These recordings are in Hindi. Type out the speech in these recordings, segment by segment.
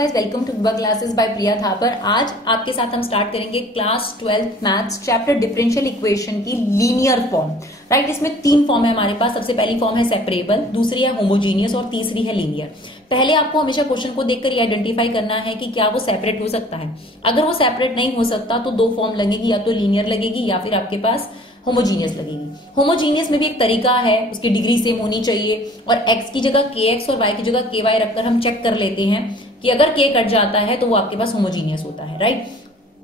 Guys, welcome to Vibha classes by Priya Thapar. आज आपके साथ हम स्टार्ट करेंगे class 12th maths chapter differential equation की लीनियर फॉर्म। राइट, इसमें तीन फॉर्म है हमारे पास। सबसे पहली फॉर्म है सेपरेबल, दूसरी है होमोजीनियस और तीसरी है लीनियर। पहले आपको हमेशा क्वेश्चन को देखकर ये आइडेंटिफाई करना है कि क्या वो सेपरेट हो सकता है। अगर वो सेपरेट नहीं हो सकता तो दो फॉर्म लगेगी, या तो लीनियर लगेगी या फिर आपके पास होमोजीनियस लगेगी। होमोजीनियस में भी एक तरीका है, उसकी डिग्री सेम होनी चाहिए और x की जगह kx और y की जगह ky रखकर हम चेक कर लेते हैं कि अगर k कट जाता है तो वो आपके पास होमोजीनियस होता है। राइट,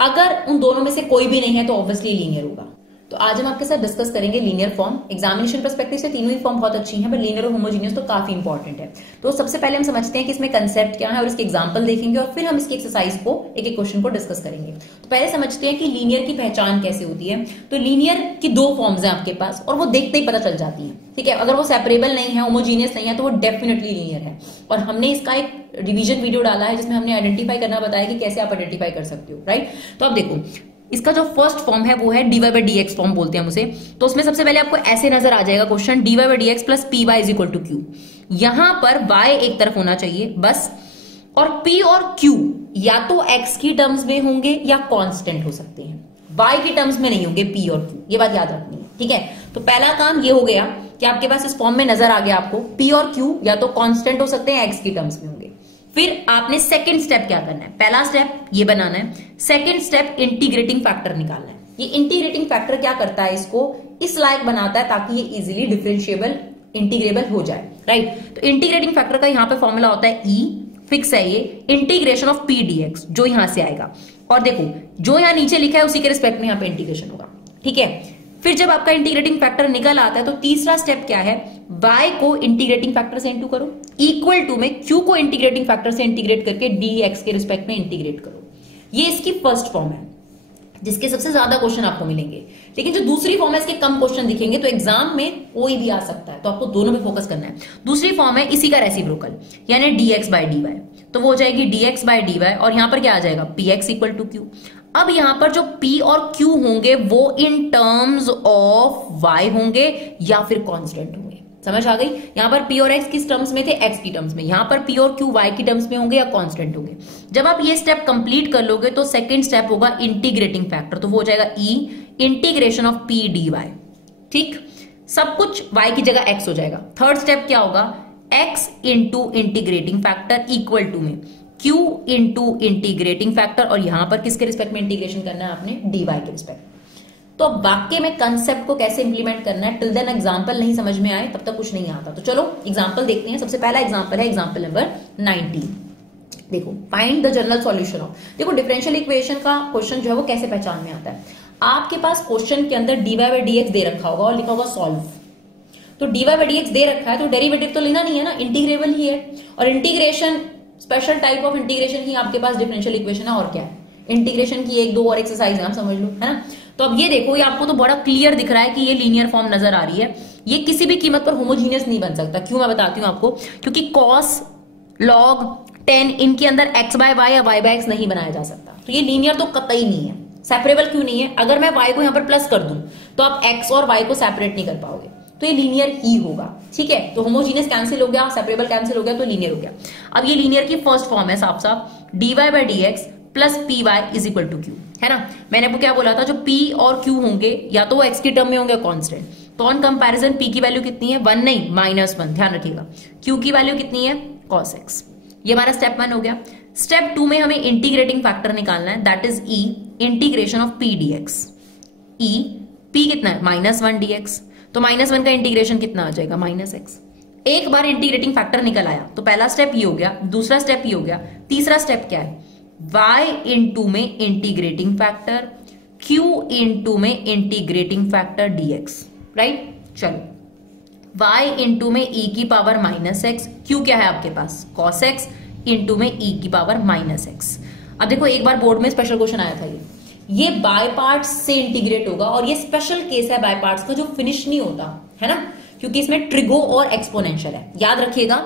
अगर उन दोनों में से कोई भी नहीं है तो ऑब्वियसली लीनियर होगा। तो आज हम आपके साथ डिस्कस करेंगे लीनियर फॉर्म। एग्जामिनेशन पर्सपेक्टिव से तीनों ही फॉर्म बहुत अच्छी हैं, पर लीनियर और होमोजीनियस तो काफी इंपॉर्टेंट है। तो सबसे पहले हम समझते हैं कि इसमें कंसेप्ट क्या है और इसके एग्जांपल देखेंगे और फिर हम इसकी एक्सरसाइज को एक एक क्वेश्चन को डिस्कस करेंगे। तो पहले समझते हैं कि लीनियर की पहचान कैसे होती है। तो लीनियर की दो फॉर्म्स हैं आपके पास और वो देखते ही पता चल जाती है। ठीक है, अगर वो सेपरेबल नहीं है, होमोजीनियस नहीं है, तो वो डेफिनेटली लीनियर है। और हमने इसका एक रिवीजन वीडियो डाला है जिसमें हमने आइडेंटिफाई करना बताया कि कैसे आप आइडेंटिफाई कर सकते हो। राइट, तो अब देखो, इसका जो फर्स्ट फॉर्म है वो है dy by dx फॉर्म बोलते हैं हम उसे। तो उसमें सबसे पहले आपको ऐसे नजर आ जाएगा question, dy by dx plus P Y is equal to Q. यहां पर y एक तरफ होना चाहिए बस, और p और q या तो x की टर्म्स में होंगे या कांस्टेंट हो सकते हैं, y की टर्म्स में नहीं होंगे p और q। ये बात याद रखनी है। ठीक है, तो पहला काम ये हो गया कि आपके पास इस फॉर्म में नजर आ गया आपको p और q या तो कांस्टेंट हो सकते हैं, x की टर्म्स में होंगे। फिर आपने सेकंड स्टेप क्या करना है, पहला स्टेप ये बनाना है, सेकंड स्टेप इंटीग्रेटिंग फैक्टर निकालना है। ये इंटीग्रेटिंग फैक्टर क्या करता है, इसको इस लायक बनाता है ताकि ये इजीली डिफरेंशिएबल इंटीग्रेबल हो जाए। राइट, तो इंटीग्रेटिंग फैक्टर का यहां पे फॉर्मूला होता है ई, फिक्स है ये, इंटीग्रेशन ऑफ पी डीएक्स, जो यहां से आएगा। और देखो जो यहां नीचे लिखा है उसी के रिस्पेक्ट में यहां पे इंटीग्रेशन होगा। ठीक है, फिर जब आपका इंटीग्रेटिंग फैक्टर निकल आता है तो तीसरा स्टेप क्या है, y को इंटीग्रेटिंग फैक्टर से इंटू करो, इक्वल टू में q को इंटीग्रेटिंग फैक्टर से इंटीग्रेट करके dx के रिस्पेक्ट में इंटीग्रेट करो। ये इसकी फर्स्ट फॉर्म है जिसके सबसे ज्यादा क्वेश्चन आपको मिलेंगे। लेकिन जो दूसरी फॉर्म है इसके कम क्वेश्चन दिखेंगे, तो एग्जाम में कोई भी आ सकता है, तो आपको दोनों पे फोकस करना है। दूसरी फॉर्म है इसी का रेसिप्रोकल, यानी dx by dy। तो वो हो जाएगी dx by dy और यहां पर क्या आ जाएगा, px इक्वल टू q। अब यहां पर जो p और q होंगे वो इन टर्म्स ऑफ y होंगे या फिर कांस्टेंट होंगे। समझ आ गई, यहां पर p और x किस टर्म्स में थे, x की टर्म्स में। यहां पर p और q y की टर्म्स में होंगे या कांस्टेंट होंगे। जब आप ये स्टेप कंप्लीट कर लोगे तो सेकंड स्टेप होगा इंटीग्रेटिंग फैक्टर, तो वो हो जाएगा e integration of p dy। ठीक, सब कुछ y की जगह x हो जाएगा। थर्ड स्टेप क्या होगा, x into integrating factor equal to में q इंटू इंटीग्रेटिंग फैक्टर, और यहां पर किसके रिस्पेक्ट में इंटीग्रेशन करना है आपने, dy के रिस्पेक्ट। तो वाक्य में कंसेप्ट को कैसे इंप्लीमेंट करना है, टिल देन एग्जांपल नहीं समझ में आए तब तक कुछ नहीं आता। तो चलो एग्जांपल देखते हैं। सबसे पहला एग्जांपल है एग्जांपल नंबर 19। देखो, find the general solution of. देखो, डिफरेंशियल इक्वेशन का क्वेश्चन जो है वो कैसे पहचान में आता है। आपके पास क्वेश्चन के अंदर dy by dx दे रखा होगा और लिखा होगा सॉल्व। तो dy by dx दे रखा है तो डेरिवेटिव तो लेना नहीं है ना, इंटीग्रेबल ही है। और integration special type of integration ही आपके पास डिफरेंशियल इक्वेशन है। और क्या है, इंटीग्रेशन की एक दो और एक्सरसाइज है, आप समझ लो, है ना। तो अब ये देखो, ये आपको तो बड़ा क्लियर दिख रहा है कि ये लीनियर फॉर्म नजर आ रही है। ये किसी भी कीमत पर होमोजीनियस नहीं बन सकता। क्यों, मैं बताती हूं आपको, क्योंकि कॉस, लॉग, टेन इनके अंदर x by y या y by x नहीं बनाया जा सकता। तो ये लीनियर तो कतई नहीं है। सेपरेबल क्यों नहीं है, अगर मैं y को यहां पर प्लस कर दूं तो आप x और y को सेपरेट नहीं कर पाओगे, तो ये लीनियर ही होगा। ठीक है, तो होमोजीनियस कैंसिल हो गया, सेपरेबल कैंसिल हो गया, तो लीनियर हो गया। अब ये लीनियर की फर्स्ट फॉर्म है साफ साफ, dy by dx plus P Y is equal to q, है ना। मैंने आपको क्या बोला था, जो p और q होंगे या तो वो x की टर्म में होंगे कांस्टेंट। तो ऑन कंपैरिजन p की वैल्यू कितनी है, 1 नहीं -1, ध्यान रखिएगा। q की वैल्यू कितनी है, cos x। ये हमारा स्टेप 1 हो गया। स्टेप 2 में हमें इंटीग्रेटिंग फैक्टर निकालना है, that is e integration of p dx। e p कितना है, -1 dx, तो -1 का इंटीग्रेशन कितना आ जाएगा, -x। एक बार इंटीग्रेटिंग फैक्टर निकल आया तो पहला स्टेप ये हो गया, दूसरा स्टेप ये हो गया, तीसरा स्टेप क्या है, y इंटू में इंटीग्रेटिंग फैक्टर, q इंटू में इंटीग्रेटिंग फैक्टर dx। राइट, चलो y इंटू में e की पावर -x, q क्या है आपके पास, cos x इंटू में e की पावर -x। अब देखो, एक बार बोर्ड में स्पेशल क्वेश्चन आया था, ये बाय पार्ट्स से इंटीग्रेट होगा और ये स्पेशल केस है बाय पार्ट्स का जो फिनिश नहीं होता, है ना, क्योंकि इसमें ट्रिगो और एक्सपोनेंशियल है। याद रखिएगा,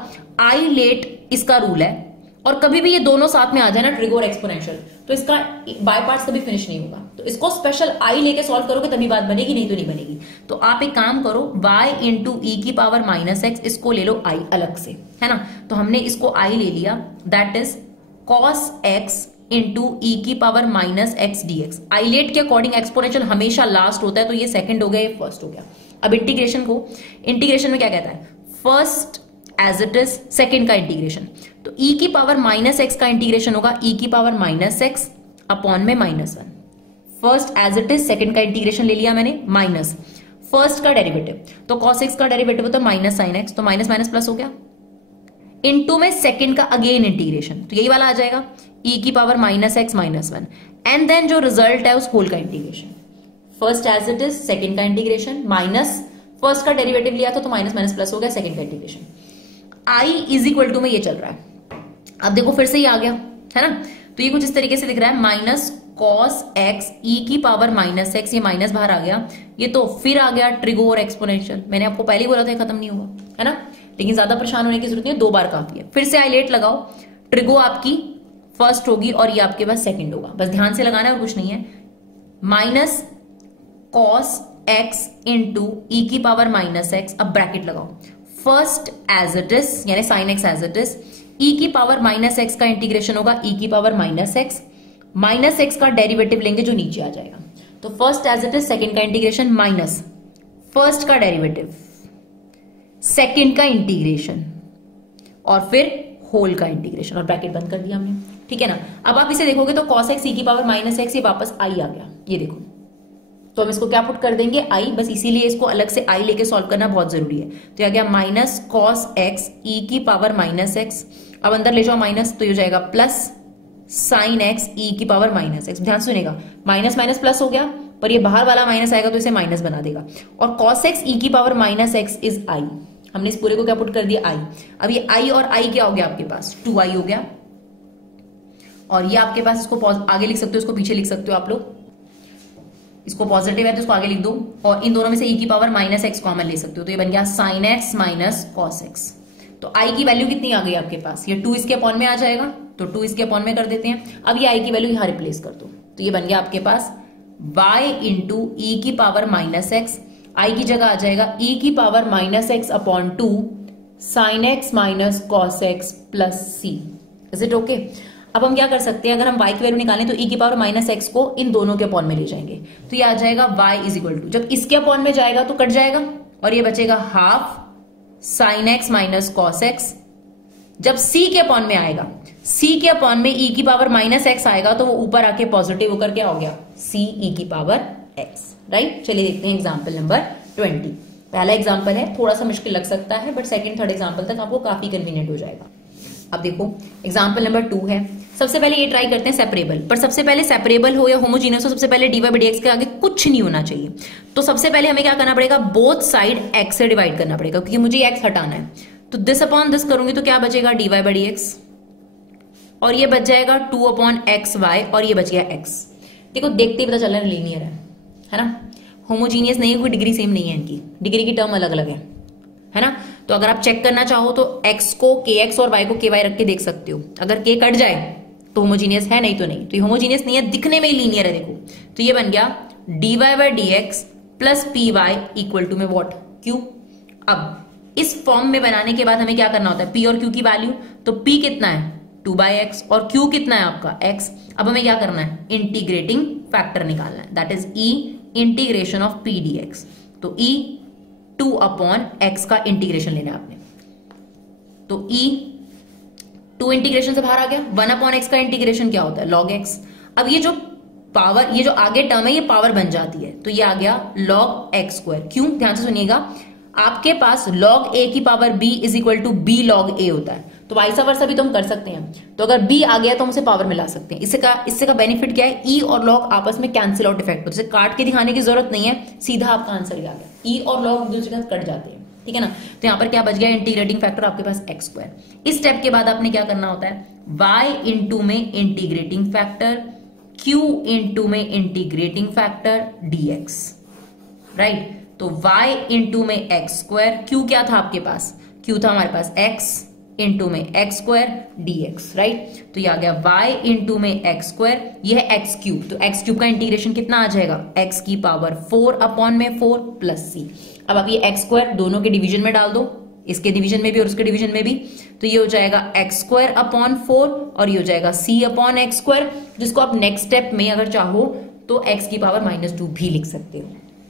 आई लेट इसका रूल है, और कभी भी ये दोनों साथ में आ जाए ना, ट्रिगो और एक्सपोनेंशियल, तो इसका बाय पार्ट्स कभी फिनिश नहीं होगा। तो इसको स्पेशल आई लेके सॉल्व करोगे तभी बात बनेगी, नहीं तो नहीं बनेगी। तो आप एक काम करो, y इंटू ई की पावर -x, इसको ले लो i अलग से, है ना। तो हमने इसको i ले लिया, that is cos x into e की power minus x dx. ILATE के अकॉर्डिंग एक्सपोनेंशियल हमेशा लास्ट होता है, तो ये सेकंड हो गया, ये फर्स्ट हो गया। अब इंटीग्रेशन में क्या कहता है, first as it is, second का इंटीग्रेशन। तो ई की पावर माइनस एक्स का इंटीग्रेशन होगा ई की पावर माइनस एक्स अपॉन में minus one. First as it is, second का इंटीग्रेशन ले लिया मैंने, माइनस फर्स्ट का डेरिवेटिव, तो कॉस एक्स का डेरिवेटिव होता है माइनस साइन एक्स, तो माइनस माइनस प्लस हो गया, इनटू में सेकेंड का अगेन इंटीग्रेशन, तो यही वाला आ जाएगा ई की power minus x minus one, and then जो रिजल्ट है उस होल का integration. First as it is, second का इंटीग्रेशन, माइनस फर्स्ट का डेरिवेटिव लिया था तो माइनस माइनस प्लस हो गया, सेकेंड का integration. I is equal to में ये चल रहा है। अब देखो फिर से ही आ गया, है ना, तो ये कुछ इस तरीके से दिख रहा है, माइनस कॉस एक्स ई की पावर माइनस एक्स, ये माइनस बाहर आ गया, ये तो फिर आ गया ट्रिगो और एक्सपोनेंशियल। मैंने आपको पहले ही बोला था खत्म नहीं हुआ, है ना, लेकिन ज्यादा परेशान होने की जरूरत नहीं है, 2 बार काफी है। फिर से आइलेट लगाओ, ट्रिगो आपकी फर्स्ट होगी और ये आपके पास सेकंड होगा, बस ध्यान से लगाना है और कुछ नहीं है। Minus cos x into e की पावर माइनस एक्स, अब ब्रैकेट लगाओ, फर्स्ट एज इट इज यानी sine x as it is, e की पावर माइनस एक्स का इंटीग्रेशन होगा ई की पावर माइनस एक्स का डेरिवेटिव लेंगे जो नीचे आ जाएगा, तो first as it is, second का इंटीग्रेशन माइनस फर्स्ट का डेरिवेटिव, सेकेंड का इंटीग्रेशन और फिर होल का इंटीग्रेशन, और ब्रैकेट बंद कर दिया हमने, ठीक है ना। अब आप इसे देखोगे तो कॉस एक्स ई की पावर माइनस एक्स, ये वापस आई आ गया, ये देखो, तो हम इसको क्या पुट कर देंगे, आई, बस इसीलिए इसको अलग से आई लेके सॉल्व करना बहुत जरूरी है। तो आ गया माइनस कॉस एक्स ई की पावर माइनस एक्स, अब अंदर ले जाओ माइनस, तो ये हो जाएगा प्लस साइन एक्स ई की पावर माइनस एक्स। ध्यान सुनेगा, माइनस माइनस प्लस हो गया, पर ये बाहर वाला माइनस आएगा तो इसे माइनस बना देगा, और कॉस एक्स ई की power minus x is I. हमने इस पूरे को क्या पुट कर दिया, आई। अब ये आई और आई क्या हो गया आपके पास, 2i हो गया, और ये आपके पास, इसको आगे लिख सकते हो, इसको पीछे लिख सकते हो आप लोग, इसको पॉजिटिव है तो इसको आगे लिख दो, और इन दोनों में से ई की पावर माइनस एक्स कॉमन ले सकते हो, तो ये बन गया sign x minus cos x. तो आई की वैल्यू कितनी आ गई आपके पास, ये 2 इसके अपॉन में आ जाएगा, तो 2 इसके अपॉन में कर देते हैं। अब ये आई की वैल्यू यहां रिप्लेस कर दो, तो ये बन गया आपके पास y इंटू ई की पावर माइनस एक्स, आई की जगह आ जाएगा ई की power minus x upon 2 sine x minus cos x plus C. Is it okay. अब हम क्या कर सकते हैं, अगर हम y की वैल्यू निकालें तो e की पावर माइनस एक्स को इन दोनों के अपॉन में ले जाएंगे, तो ये आ जाएगा y इज इक्वल टू, जब इसके अपॉन में जाएगा तो कट जाएगा और ये बचेगा half sine x minus cos x. जब c के अपॉन में आएगा, c के अपॉन में e की पावर माइनस एक्स आएगा तो वो ऊपर आके पॉजिटिव होकर क्या हो गया, c e की पावर x, राइट। चलिए देखते हैं एग्जाम्पल नंबर 20। पहला एग्जाम्पल है, थोड़ा सा मुश्किल लग सकता है, बट सेकंड थर्ड एग्जाम्पल तक आपको काफी कन्वीनियंट हो जाएगा। अब देखो एग्जाम्पल नंबर 2 है, सबसे पहले ये ट्राई करते हैं सेपरेबल, पर सबसे पहले सेपरेबल हो या होमोजीनियस हो, सबसे पहले dy बाई dx के आगे कुछ नहीं होना चाहिए। तो सबसे पहले हमें क्या करना पड़ेगा, बोथ साइड x से डिवाइड करना पड़ेगा, क्योंकि मुझे x हटाना है। तो दिस अपॉन दिस करूंगी तो क्या बचेगा, dy बाई dx, और ये बच जाएगा 2 अपॉन एक्स वाई, और ये बच गया x। देखो देखते ही पता चल रहा है लीनियर है ना, होमोजीनियस नहीं है, कोई डिग्री सेम नहीं है, इनकी डिग्री की टर्म अलग अलग है ना। तो अगर आप चेक करना चाहो तो x को kx और y को ky रख के देख सकते हो, अगर k कट जाए तो होमोजीनियस है, नहीं तो नहीं। तो ये होमोजीनियस नहीं है, दिखने में ही लीनियर है, देखो। तो ये बन गया dy by dx plus P y equal to में व्हाट, q। अब इस फॉर्म में बनाने के बाद हमें क्या करना होता है, p और q की वैल्यू, तो p कितना है 2/x और q कितना है आपका x। अब हमें क्या करना है, इंटीग्रेटिंग फैक्टर निकालना है, that is e integration of p dx। तो e 2 अपॉन x का इंटीग्रेशन लेना है आपने, तो e 2 इंटीग्रेशन से बाहर आ गया, 1 अपॉन x का इंटीग्रेशन क्या होता है, log x। अब ये जो पावर, ये जो आगे टर्म है ये पावर बन जाती है, तो ये आ गया log x स्क्वायर। क्यों, ध्यान से सुनिएगा, आपके पास log a की power b is equal to b log a होता है, तो वाइसा वर्सा भी तो हम कर सकते हैं। तो अगर b आ गया तो हम उसे पावर मिला सकते हैं। इससे का बेनिफिट क्या है, e और log आपस में कैंसिल आउट इफेक्ट होता है, काट के दिखाने की जरूरत नहीं है, सीधा आपका आंसर ही आ गया, e और log एक दूसरे के साथ कट जाते हैं, ठीक है ना। तो यहां पर क्या बच गया, इंटीग्रेटिंग फैक्टर आपके पास x स्क्वायर। इस स्टेप के बाद आपने क्या करना होता है, y इंटू में इंटीग्रेटिंग फैक्टर, q इंटू में इंटीग्रेटिंग फैक्टर dx, राइट। तो y इंटू में x स्क्वायर, q क्या था आपके पास, q था हमारे पास x इंटू में x स्क्वायर dx, राइट। तो ये आ गया y इंटू में x स्क्वायर, ये है x क्यूब, तो x क्यूब का इंटीग्रेशन कितना आ जाएगा, x की पावर 4 अपॉन में 4 प्लस c। अब आप ये x स्क्वायर दोनों के डिवीजन में डाल दो, इसके डिवीजन में भी और उसके डिवीजन में भी। तो ये हो जाएगा एक्स स्क्वायर अपॉन 4 और ये हो जाएगा c अपॉन एक्स स्क्वायर, जिसको आप नेक्स्ट स्टेप में अगर चाहो तो x की पावर -2 भी लिख सकते हो,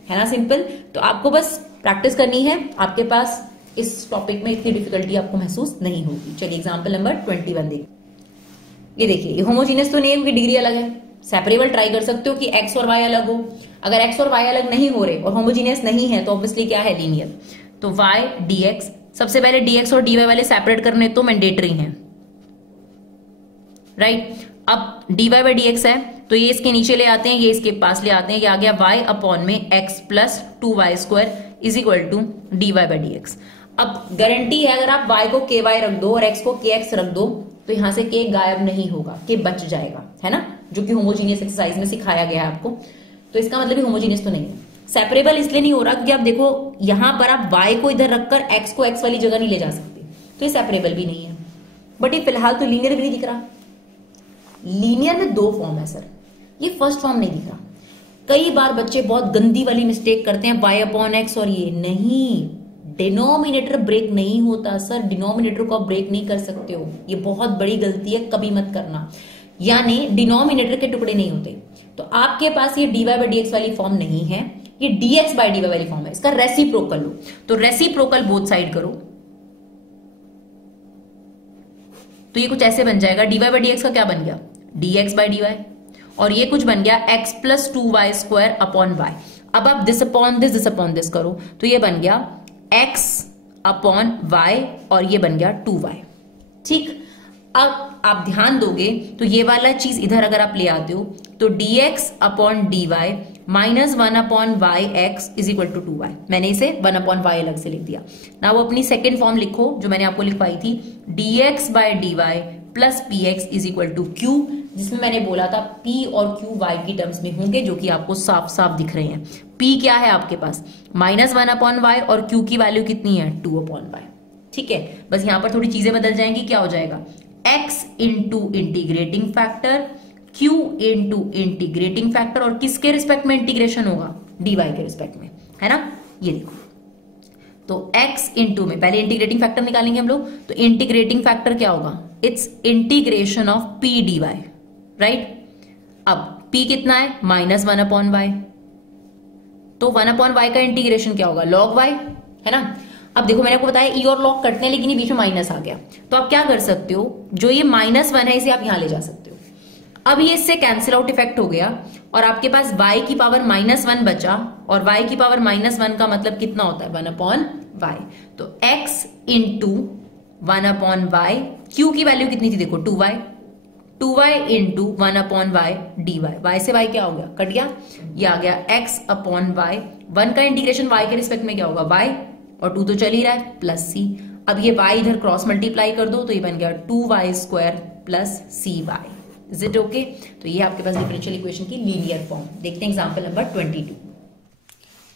है ना सिंपल। तो आपको बस प्रैक्टिस करनी है, आपके पास इस टॉपिक में इतनी डिफिकल्टी आपको महसूस नहीं होगी। चलिए एग्जांपल नंबर 21 देखिए। ये देखिए, ये होमोजीनियस तो नहीं है, उनकी डिग्री अलग है। सेपरेबल ट्राई कर सकते हो कि x और y अलग हो। अगर x और y अलग नहीं हो रहे और होमोजीनियस नहीं है तो ऑब्वियसली क्या है, लीनियर। तो y dx, सबसे पहले dx और dy वाले सेपरेट करने तो मैंडेटरी हैं, राइट। अब dy बाई dx है तो ये इसके नीचे ले आते हैं, ये इसके पास ले आते हैं, ये आ गया y अपॉन में x plus 2y square is equal to dy by dx। अब गारंटी है अगर आप y को ky रख दो और x को kx रख दो तो यहां से k गायब नहीं होगा, k बच जाएगा, है ना, जो कि होमोजीनियस एक्सरसाइज में सिखाया गया है आपको। तो इसका मतलब ही होमोजीनियस तो नहीं है। सेपरेबल इसलिए नहीं हो रहा क्योंकि आप देखो यहां पर आप y को इधर रखकर x को x वाली जगह नहीं ले जा सकते, तो ये सेपरेबल भी नहीं है। बट ये फिलहाल तो लीनियर भी नहीं दिख रहा। लीनियर में दो फॉर्म है सर, ये फर्स्ट फॉर्म नहीं दिख रहा। कई बार बच्चे बहुत गंदी वाली मिस्टेक करते हैं, y अपॉन एक्स, और ये नहीं, डिनोमिनेटर ब्रेक नहीं होता सर, डिनोमिनेटर को आप ब्रेक नहीं कर सकते हो, ये बहुत बड़ी गलती है, कभी मत करना। यानी डिनोमिनेटर के टुकड़े नहीं होते। तो आपके पास ये dy बाई dx वाली फॉर्म नहीं है, ये dx बाई dy वाली फॉर्म है। इसका रेसिप्रोकल लो, तो रेसिप्रोकल बोथ साइड करो तो ये कुछ ऐसे बन जाएगा। dy बाई dx का क्या बन गया, dx बाई dy, और ये कुछ बन गया x plus 2y square upon y। अब आप दिस अपॉन दिस करो तो ये बन गया x अपॉन y और ये बन गया 2y। ठीक, अब आप ध्यान दोगे तो ये वाला चीज इधर अगर आप ले आते हो तो dx upon dy minus 1 upon y x is equal to 2y। मैंने इसे 1 अपॉन वाई अलग से लिख दिया ना। वो अपनी सेकेंड फॉर्म लिखो जो मैंने आपको लिखवाई थी, dx by dy plus p x is equal to q, जिसमें मैंने बोला था p और q y की टर्म्स में होंगे, जो कि आपको साफ साफ दिख रहे हैं। p क्या है आपके पास, -1 अपॉन वाई, और q की वैल्यू कितनी है, 2 अपॉन वाई। ठीक है, बस यहां पर थोड़ी चीजें बदल जाएंगी। क्या हो जाएगा, x into integrating factor, q into integrating factor, और किसके रिस्पेक्ट में इंटीग्रेशन होगा, dy के रिस्पेक्ट में, है ना। ये देखो, तो x इंटू में पहले इंटीग्रेटिंग फैक्टर निकालेंगे हम लोग, तो इंटीग्रेटिंग फैक्टर क्या होगा, it's integration of p dy, right. अब p कितना है, -1 अपॉन वाई, तो 1 अपॉन वाई का इंटीग्रेशन क्या होगा, log y, है ना। अब देखो मैंने आपको बताया e और log कटने, लेकिन ये बीच में माइनस आ गया, तो आप क्या कर सकते हो, जो ये -1 है इसे आप यहां ले जा सकते हो। अब ये इससे कैंसिल आउट इफेक्ट हो गया और आपके पास y की पावर -1 बचा, और y की पावर -1 का मतलब कितना होता है, 1 अपॉन वाई। तो x into 1 upon y, q की वैल्यू कितनी थी देखो 2y into 1 upon y dy, y से y क्या हो गया, कट गया, ये आ गया x अपॉन वाई। 1 का इंटीग्रेशन y के रिस्पेक्ट में क्या होगा, y, और 2 तो चल ही रहा है, प्लस c। अब ये y इधर क्रॉस मल्टीप्लाई कर दो तो ये बन गया 2y square plus cy। Is it okay. तो ये आपके पास डिफरेंशियल इक्वेशन की लीनियर फॉर्म। देखते हैं एग्जांपल नंबर 22।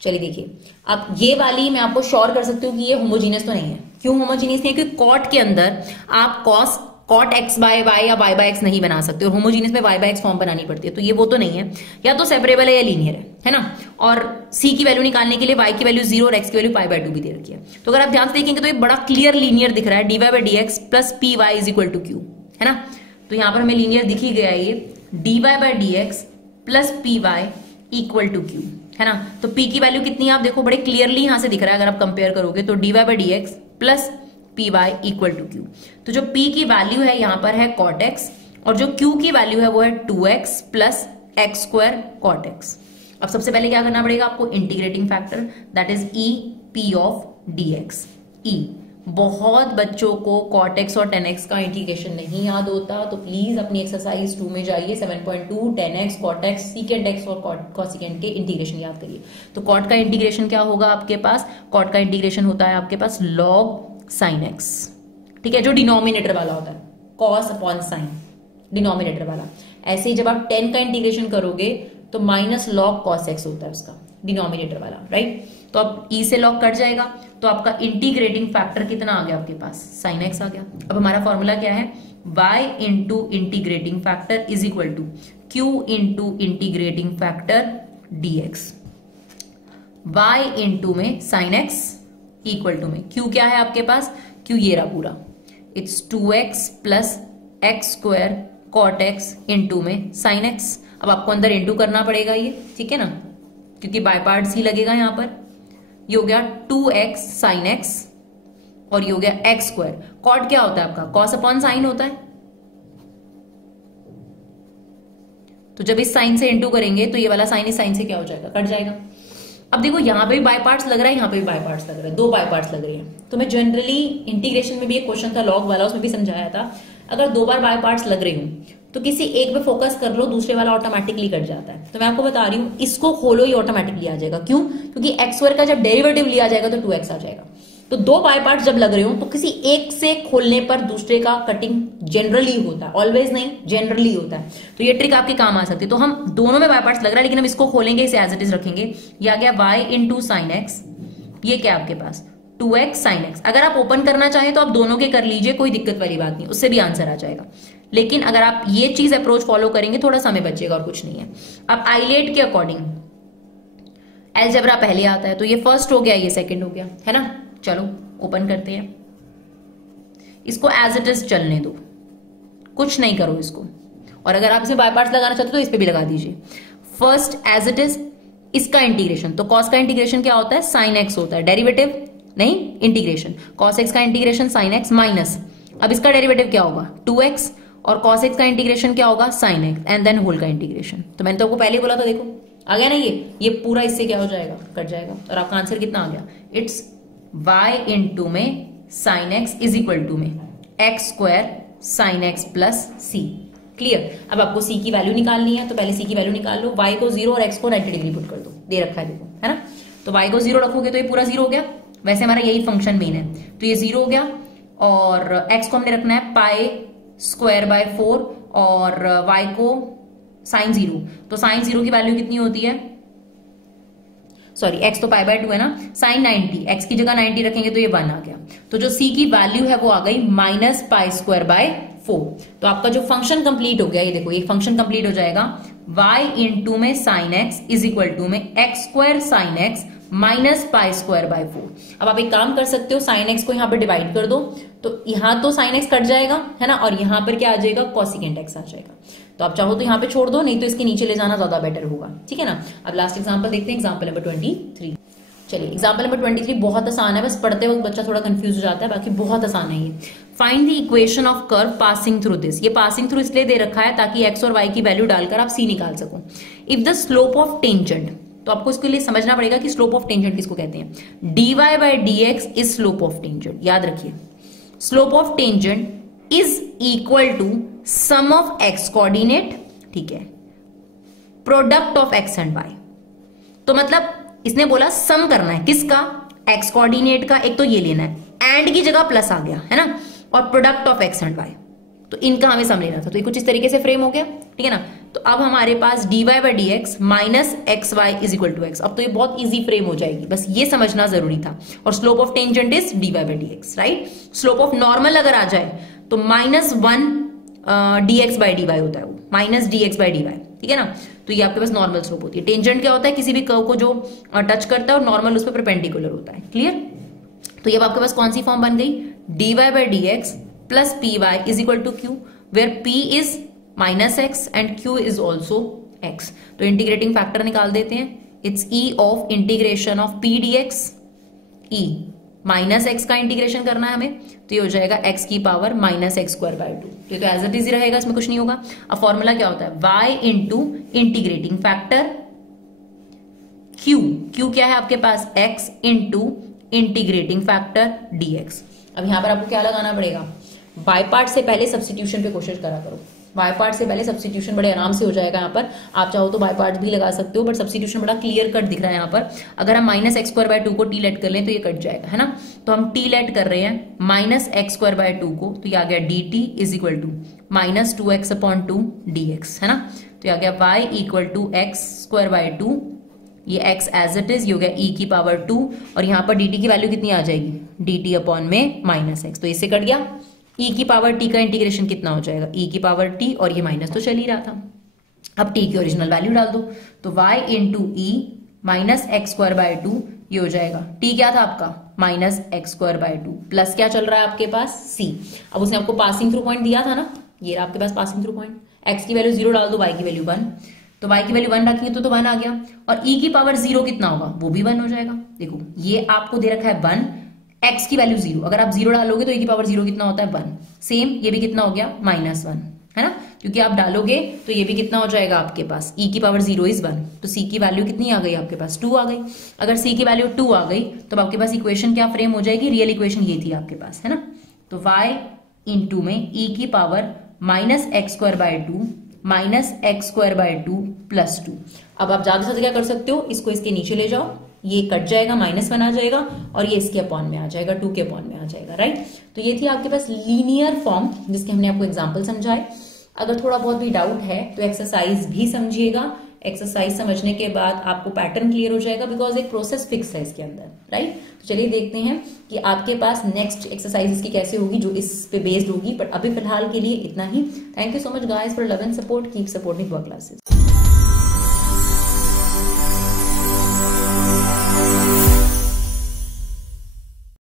चलिए देखिए, अब ये वाली मैं आपको श्योर कर सकती हूँ कि ये होमोजीनियस तो नहीं है। क्यों होमोजीनियस नहीं है, क्योंकि कॉट के अंदर आप कॉट एक्स बाय वाई या वाई बाय एक्स नहीं बना सकते, और होमोजीनियस में वाई बाय एक्स फॉर्म बनानी पड़ती है, तो ये वो तो नहीं है, या तो सेपरेबल है या लीनियर है ना। और c की वैल्यू निकालने के लिए y की वैल्यू 0 और x की वैल्यू π/2 भी दे रखी है। तो अगर आप ध्यान से देखेंगे तो ये बड़ा क्लियर लीनियर दिख रहा है, dy by dx plus py is equal to q, है ना। तो यहां पर हमें लीनियर दिख ही गया, ये dy by dx plus py equal to q, है ना। तो p की वैल्यू कितनी है आप देखो, बड़े क्लियरली यहां से दिख रहा है। अगर आप कंपेयर करोगे तो dy by dx plus py equal to q। तो जो p की वैल्यू है यहां पर है cot x, और जो q की वैल्यू है वो है 2x plus x square cot x। अब सबसे पहले क्या करना पड़ेगा आपको, integrating factor, that is e p of dx। e, बहुत बच्चों को cot x और tan x का इंटीग्रेशन नहीं याद होता, तो प्लीज अपनी एक्सरसाइज 2 में जाइए, 7.2 tan x cot x secant x और cosecant के इंटीग्रेशन याद करिए। तो cot का इंटीग्रेशन क्या होगा आपके पास, cot का इंटीग्रेशन होता है आपके पास log sin x, ठीक है, जो डिनोमिनेटर वाला होता है, cos अपॉन sin, डिनोमिनेटर वाला। ऐसे ही जब आप tan का इंटीग्रेशन करोगे तो माइनस log cos x होता है उसका, डिनोमिनेटर वाला, राइट। तो अब e से log कट जाएगा, तो आपका इंटीग्रेटिंग फैक्टर कितना आ गया आपके पास, sin x आ गया। अब हमारा फॉर्मूला क्या है, y into integrating factor is equal to q into integrating factor dx। y into में sin x इक्वल टू में क्यू क्या है आपके पास, क्यू ये रहा पूरा, it's 2x plus x square cot x into में साइन एक्स। अब आपको अंदर इंटू करना पड़ेगा ये, ठीक है ना, क्योंकि बाय पार्ट्स ही लगेगा यहां पर। ये हो गया 2x साइन एक्स और ये हो गया एक्स स्क्वायर। कॉट क्या होता है आपका, कॉस अपॉन साइन होता है, तो जब इस साइन से इंटू करेंगे तो ये वाला साइन इस साइन से क्या हो जाएगा, कट जाएगा। अब देखो यहां पे भी बाय पार्ट्स लग रहा है, यहां पे भी बाय पार्ट्स लग रहा है, दो बाय पार्ट्स लग रहे हैं। तो मैं जनरली इंटीग्रेशन में भी एक क्वेश्चन था लॉग वाला, उसमें भी समझाया था, अगर दो बार बाय पार्ट्स लग रहे हो तो किसी एक पे फोकस कर लो, दूसरे वाला ऑटोमेटिकली कट जाता है। तो मैं आपको बता रही हूं, इसको खोलो, ये ऑटोमेटिकली आ जाएगा। क्यों, क्योंकि एक्स स्क्वायर का जब डेरिवेटिव लिया जाएगा तो 2x आ जाएगा। तो दो बाय पार्ट्स जब लग रहे हो तो किसी एक से खोलने पर दूसरे का कटिंग जनरली होता है, ऑलवेज नहीं, जनरली होता है। तो ये ट्रिक आपके काम आ सकती है। तो हम दोनों में बाय पार्ट्स लग रहा है, लेकिन हम इसको खोलेंगे, इसे एज इट इज रखेंगे। ये आ गया y इंटू साइन एक्स, ये क्या आपके पास 2x साइन एक्स। अगर आप ओपन करना चाहें तो आप दोनों के कर लीजिए, कोई दिक्कत वाली बात नहीं, उससे भी आंसर आ जाएगा। लेकिन अगर आप ये चीज अप्रोच फॉलो करेंगे थोड़ा समय बचेगा और कुछ नहीं है। अब आइलेट के अकॉर्डिंग अलजेब्रा पहले आता है, तो ये फर्स्ट हो गया, ये सेकंड हो गया, है ना। चलो ओपन करते हैं, इसको एज इट इज चलने दो, कुछ नहीं करो इसको। और अगर आप इसे बाय पार्ट्स लगाना चाहते हो तो इस पे भी लगा दीजिए। फर्स्ट एज इट इज, इसका इंटीग्रेशन, तो कॉस का इंटीग्रेशन क्या होता है, साइन एक्स होता है, डेरिवेटिव नहीं इंटीग्रेशन। कॉस एक्स का इंटीग्रेशन साइन एक्स माइनस, अब इसका डेरिवेटिव क्या होगा 2x, और कॉस एक्स का इंटीग्रेशन क्या होगा sine x, and then whole का इंटीग्रेशन। तो मैंने तो आपको पहले बोला था, देखो आ गया ना, ये पूरा इससे क्या हो जाएगा, कट जाएगा। और आपका आंसर कितना आ गया, इट्स y इंटू में sine x is equal to में x square sine x plus c. Clear. अब आपको c की वैल्यू निकालनी है, तो पहले c की वैल्यू निकाल लो। y को 0 और x को 90 डिग्री पुट कर दो, दे रखा है देखो, है ना। तो y को 0 रखोगे तो ये पूरा 0 हो गया, वैसे हमारा यही फंक्शन मेन है, तो ये 0 हो गया। और x को हमने रखना है पाई स्क्वायर बाय 4 और y को साइन 0, तो साइन 0 की वैल्यू कितनी होती है, सॉरी x तो पाई बाय 2 है ना, साइन 90, x की जगह 90 रखेंगे तो ये 1 आ गया। तो जो c की वैल्यू है वो आ गई माइनस पाई स्क्वायर बाय 4। तो आपका जो फंक्शन कंप्लीट हो गया, ये देखो ये फंक्शन कंप्लीट हो जाएगा, y इंटू में sine x is equal to में x square sine x minus pi square by 4। अब आप एक काम कर सकते हो, साइन एक्स को यहाँ पर डिवाइड कर दो, तो यहाँ तो साइन एक्स कट जाएगा, है ना, और यहाँ पर क्या आ जाएगा, कॉसिकेंट एक्स आ जाएगा। तो आप चाहो तो यहाँ पे छोड़ दो, नहीं तो इसके नीचे ले जाना ज्यादा बेटर होगा, ठीक है ना। अब लास्ट एग्जांपल देखते हैं, एग्जांपल नंबर 23। चलिए एग्जांपल नंबर 23 बहुत आसान है, बस पढ़ते वक्त बच्चा थोड़ा कंफ्यूज हो जाता है, बाकी बहुत आसान है ये। Find the equation of curve passing through this. ये पासिंग थ्रू इसलिए दे रखा है ताकि एक्स और वाई की वैल्यू डालकर आप सी निकाल सको। If the slope of tangent, तो आपको इसके लिए समझना पड़ेगा कि स्लोप ऑफ टेंजेंट किसको कहते हैं। dy by dx is slope of tangent, याद रखिए। Slope of tangent is equal to sum of x coordinate, ठीक है, product of x and y. तो मतलब इसने बोला सम करना है, किसका, एक्स कोऑर्डिनेट का, एक तो ये लेना है, एंड की जगह प्लस आ गया, है ना, और product of x and y, तो इनका हमें सम लेना था। तो ये कुछ इस तरीके से फ्रेम हो गया, ठीक है ना। तो अब हमारे पास dy by d x minus x y is equal to x. अब तो ये बहुत इजी फ्रेम हो जाएगी, बस ये समझना जरूरी था। और slope of tangent is dy by d x, right. Slope of normal अगर आ जाए तो -1 dx बाई dy होता है, वो माइनस dx बाई dy, ठीक है ना। तो ये आपके पास नॉर्मल स्लोप होती है। टेंजेंट क्या होता है, किसी भी कर्व को जो टच करता है और नॉर्मल उस पर परपेंडिकुलर होता है, क्लियर। तो ये आपके पास कौन सी फॉर्म बन गई, dy by d x plus P Y is equal to q, where p is minus x and q is also x। तो इंटीग्रेटिंग फैक्टर निकाल देते हैं, it's e of integration of p dx, e minus x का इंटीग्रेशन करना है हमें, तो ये हो जाएगा x की power minus x square by 2। ये तो एज इट इज रहेगा, इसमें कुछ नहीं होगा। अब फॉर्मूला क्या होता है, y into integrating factor q क्या है आपके पास, x into integrating factor dx। अब यहां पर आपको क्या लगाना पड़ेगा, बाय पार्ट से पहले सब्स्टिट्यूशन पे कोशिश करा करो। बाय पार्ट से पहले सब्स्टिट्यूशन बड़े आराम से हो जाएगा। यहाँ पर आप चाहो तो बाय पार्ट भी लगा सकते हो, बट सब्स्टिट्यूशन बड़ा क्लियर कट दिख रहा है यहाँ पर। अगर हम माइनस एक्स स्क्वायर बाय 2 को टी लेट कर लें तो ये कट जाएगा, है ना। तो हम टी लेट कर रहे हैं माइनस एक्स स्क्वायर बाय 2 को, तो ये आ गया d t is equal to minus 2x upon 2 dx, है ना। तो ये आ गया y equal to x square by 2, ये x एज इट इज, ये हो गया e की पावर 2, और यहाँ पर dt की वैल्यू कितनी आ जाएगी, dt अपॉन में माइनस एक्स, तो इससे कट गया। e की पावर t का इंटीग्रेशन कितना हो जाएगा, e की पावर t, और ये माइनस तो चल ही रहा था। अब t की ओरिजिनल वैल्यू डाल दो, तो y into E minus x square by 2, ये हो जाएगा, t क्या था आपका minus x square by 2 plus क्या चल रहा है आपके पास c। अब उसने आपको पासिंग थ्रू पॉइंट दिया था ना, ये आपके पास पासिंग थ्रू पॉइंट, x की वैल्यू 0 डाल दो, y की वैल्यू 1, तो y की वैल्यू 1 रखेंगे तो 1 आ गया, और e की पावर 0 कितना होगा, वो भी 1 हो जाएगा। देखो ये आपको दे रखा है 1, x की वैल्यू 0, अगर आप 0 डालोगे तो e की पावर 0 कितना होता है 1। सेम ये भी कितना हो गया -1, है ना, क्योंकि आप डालोगे तो ये भी कितना हो जाएगा आपके पास, e की पावर 0 इज 1, तो c की वैल्यू कितनी आ गई आपके पास 2 आ गई। अगर c की वैल्यू 2 आ गई तो आपके पास इक्वेशन क्या फ्रेम हो जाएगी, रियल इक्वेशन ये थी आपके पास, है ना। तो y इंटू में e की power minus x square by 2 minus x square by 2 plus 2। अब आप ज्यादा से क्या कर सकते हो, इसको इसके नीचे ले जाओ, ये कट जाएगा, -1 आ जाएगा, और ये इसके अपॉन में आ जाएगा, 2 के अपॉन में आ जाएगा, राइट। तो ये थी आपके पास लीनियर फॉर्म जिसके हमने आपको एग्जाम्पल समझाए। अगर थोड़ा बहुत भी डाउट है तो एक्सरसाइज भी समझिएगा, एक्सरसाइज समझने के बाद आपको पैटर्न क्लियर हो जाएगा, बिकॉज एक प्रोसेस फिक्स है इसके अंदर, राइट। तो चलिए देखते हैं कि आपके पास नेक्स्ट एक्सरसाइज इसकी कैसे होगी जो इस पे बेस्ड होगी, बट अभी फिलहाल के लिए इतना ही। Thank you so much guys for love and support, keep supporting our classes.